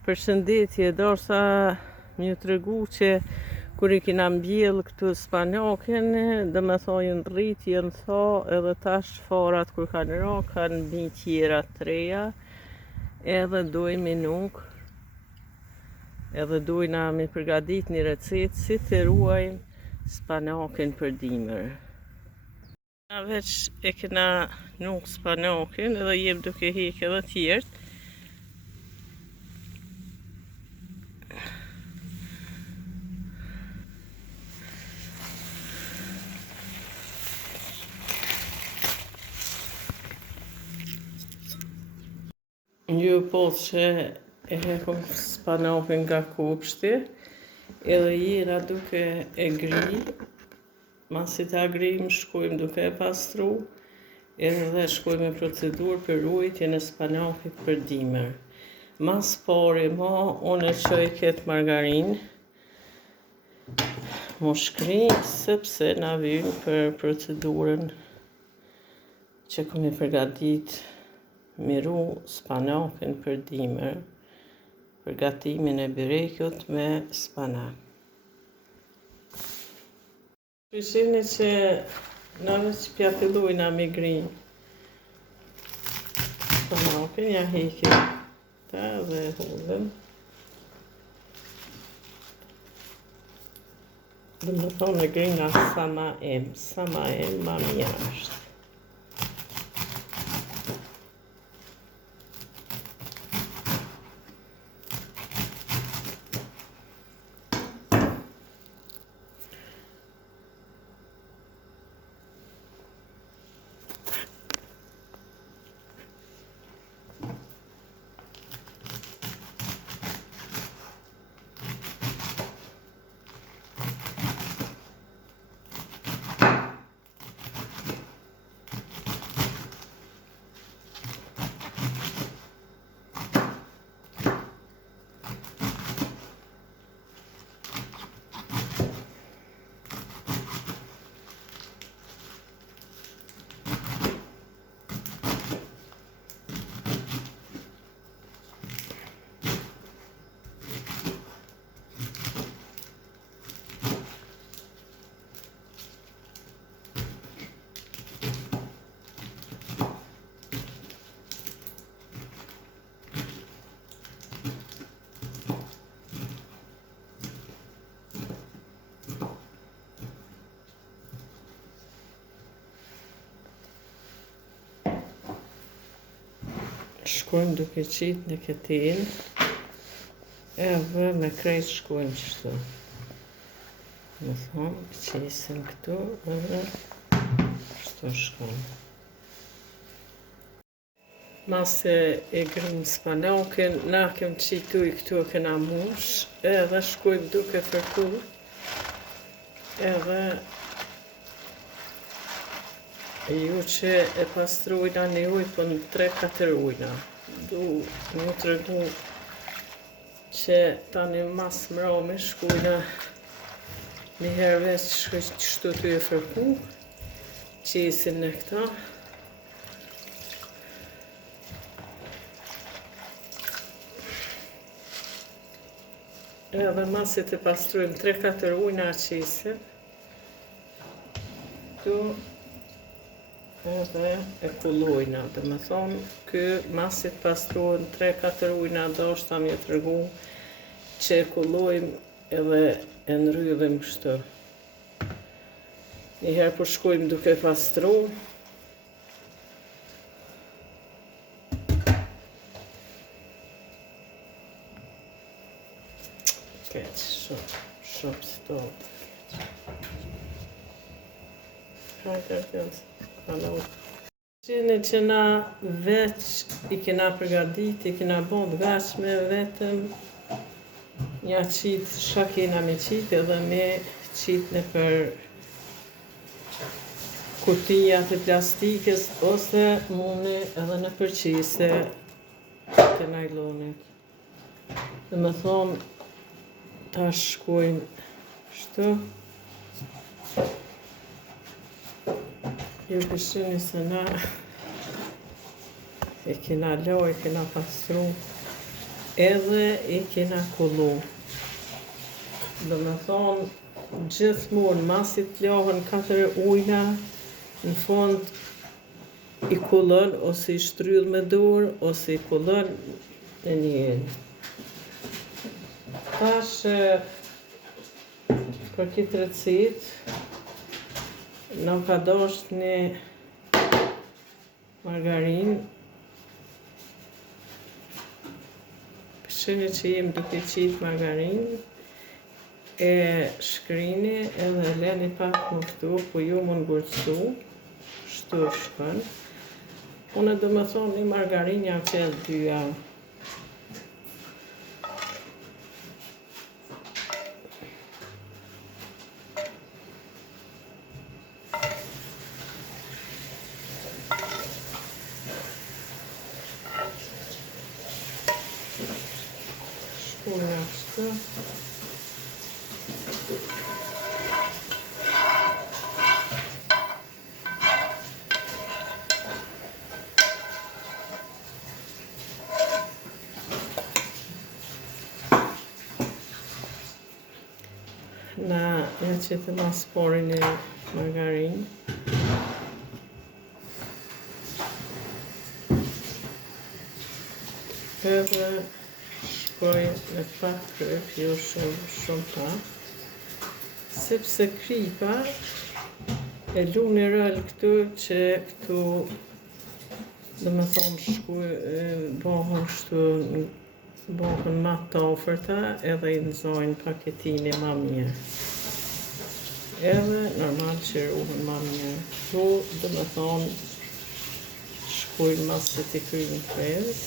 Përshëndetje, dorsa më tregu që kur I kina mbjell këtu spanaken, dhe me thojnë rrit, jenë tha, edhe tash farat kur kanë ra, kanë bi tjera treja, edhe dojmë nuk, edhe dojna me përgadit një recet si të ruajmë spanaken për dimër. Na veç e kena nuk spanaken edhe jem duke hek edhe tjertë. Një po që e hekom spanaken nga kopshti, edhe jena duke e gri, masi ta grim shkojmë duke e pastru, edhe shkojmë me procedurë për ruajtjen e spanakit për dimër. Mas pari ma, unë e qoj këtë margarin, mu shkri, sepse na vynë për procedurën që kom I përgadit miru spanaken për dimër, përgatimin e birekut me spanak. Shishini që na veç pja fillojna me grin spanaken, ja hekim ta dhe hodhem. Dhe më thonë e grina sa ma ma mirë është. Shkojmë duke qitë në ketin, edhe me krejt shkojmë qështu. Më thonë, qisim këtu, edhe shtu shkojmë. Mase e grim spanaken, na kem qitu I këtu e kena mush, edhe shkojmë duke fërku, edhe ju që e pastrujna një uj, po në 3-4 ujna. Du një të regu që tani mas mrame shkujna një herves që shtu të e fërku, qisin në këta. Edhe masit e pastrujmë 3-4 ujna qisin, tu edhe e kullojna, dhe me thonë, kë masit pastruhen 3-4 ujna, do është ta mi të regu që e kullojmë edhe e nrydhim kështu. Njëherë për shkojmë duke pastru, keq, shumë stot. Hajde, Qeni që na veç I kena përgadit, I kena bon t'gashme vetëm nja qitë shka kena me qitë edhe me qitë në për kutijat e plastikës ose mune edhe në për qise të najlonit. Dhe me thonë, ta shkojmë shtu. Ju përshini se na e kena lo, e kena pastru edhe i kena kullu. Do me thonë, gjithmonë masi t'lohen 4 ujna, në fund i kullon ose i shtrydh me dorë ose i kullon në njëri. Tash për këtë recet na ka dosht një margarin. Shini që jem duke qitë margarin, e shkrini edhe leni pak muftu, po ju më ngurësu, shtu shkën. Unë do me thonë një margarin ja qelë 2 javë. Shkullë ashtë. Na ja qëtë ma sporin e margarin. Edhe shkoj me pak kryp, jo shumë pak. Sepse kripa e lu një rëll këtu që këtu dhe me thonë bëhen shtu bëhen ma të ofërta edhe i nëzojnë paketini ma mirë. Edhe normal që ruhen ma mirë. Këtu dhe me thonë shkujnë mas të t'i kryjnë frez.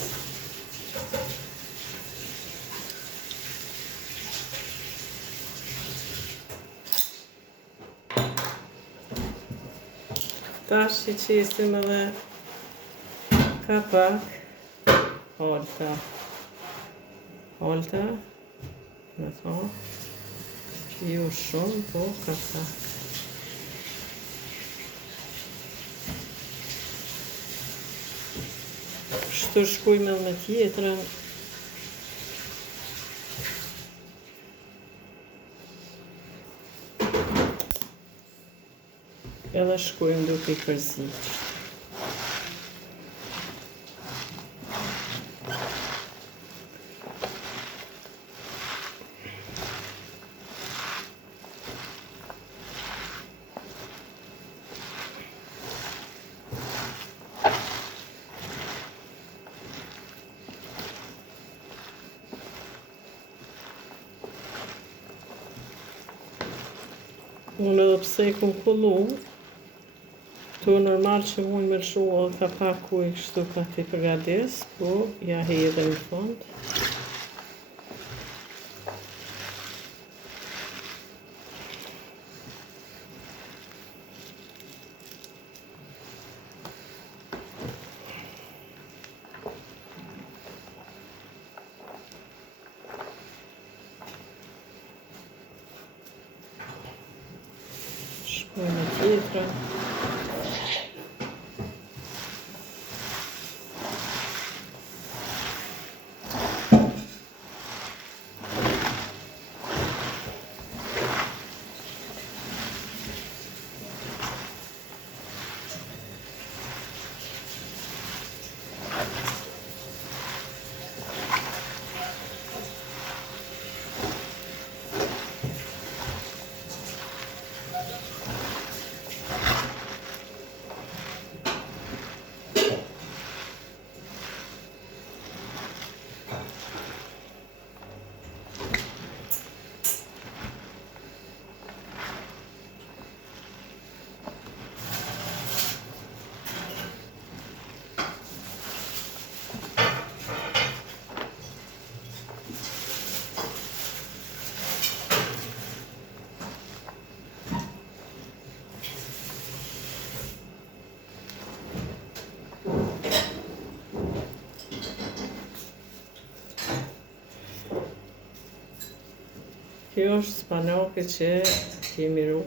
Tash i qesim edhe kapak holta, me thonë, ju shumë, po kapak. Shtu shkujme me tjetrën. Edhe shkujmë duke i kërzit. Unë edhe pse i kom kullu, këtu normal që mund me lëshu edhe kapaku i kështu ka t'i përgadis, po ja hedhe në fund. Shkoj me tjetrën. Kjo është spanoke që kemi ru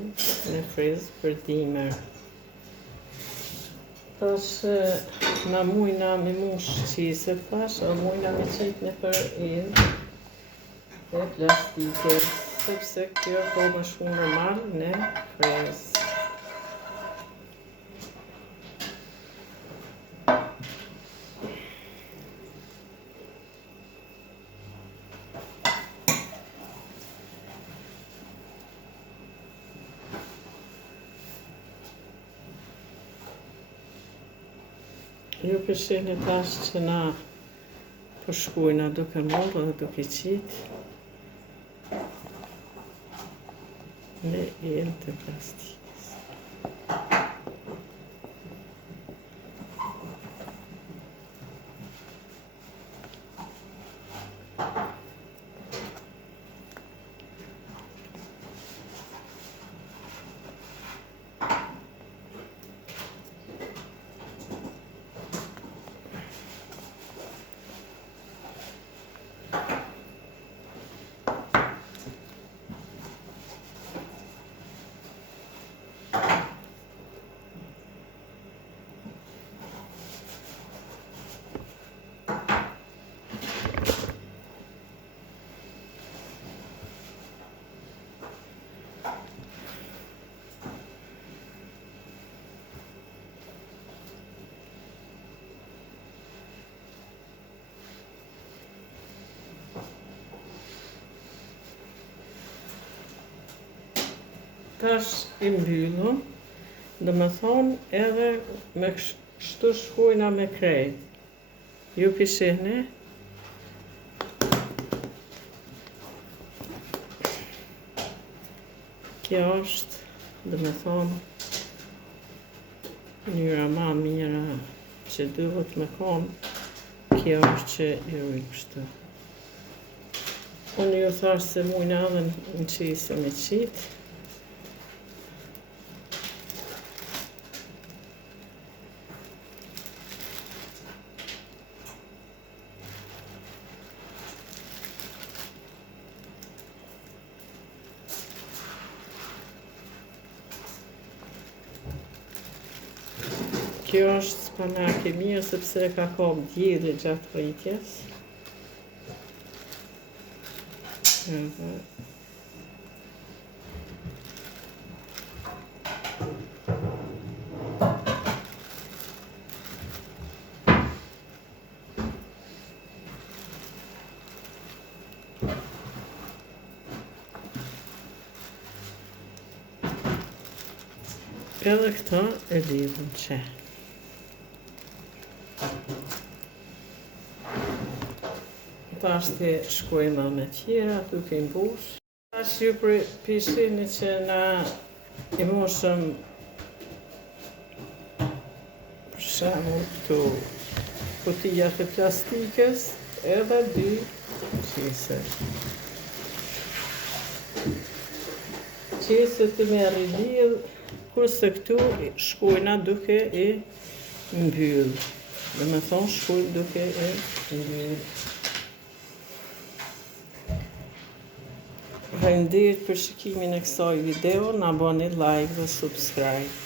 në frizë për dimër. Tash na mujna me mush qiset tash, o mujna me qit në për e plastike, sepse kjo po më shumë normal në frezë. Ju përshini tash që na përshkujna duke mollë dhe duke qitë në jelë të plastikës. Tash I mbyllëm, dhe me thonë edhe me kështu shkujna me krejt. Ju pishini. Kjo është, dhe me thonë, njëra ma mira që duhet me konë, kjo është që I rujë kështu. Unë ju thash se mujna edhe në qisë me qitë. Kjo është spanak I mirë sepse ka kap djeli gjatë rritjes. Edhe këta e lidhëm që. Tash të shkojma me tjera, duke I mbush. Tash ju pishini që na I moshëm për shembull këtu kutijat e plastikës edhe 2 qise. Qiset I merri lidh, kurse këtu shkojna duke I mbyll. Dhe me thonë shkuj duke I mbyll. Faleminderit për shikimin e kësaj video, na bani like dhe subscribe.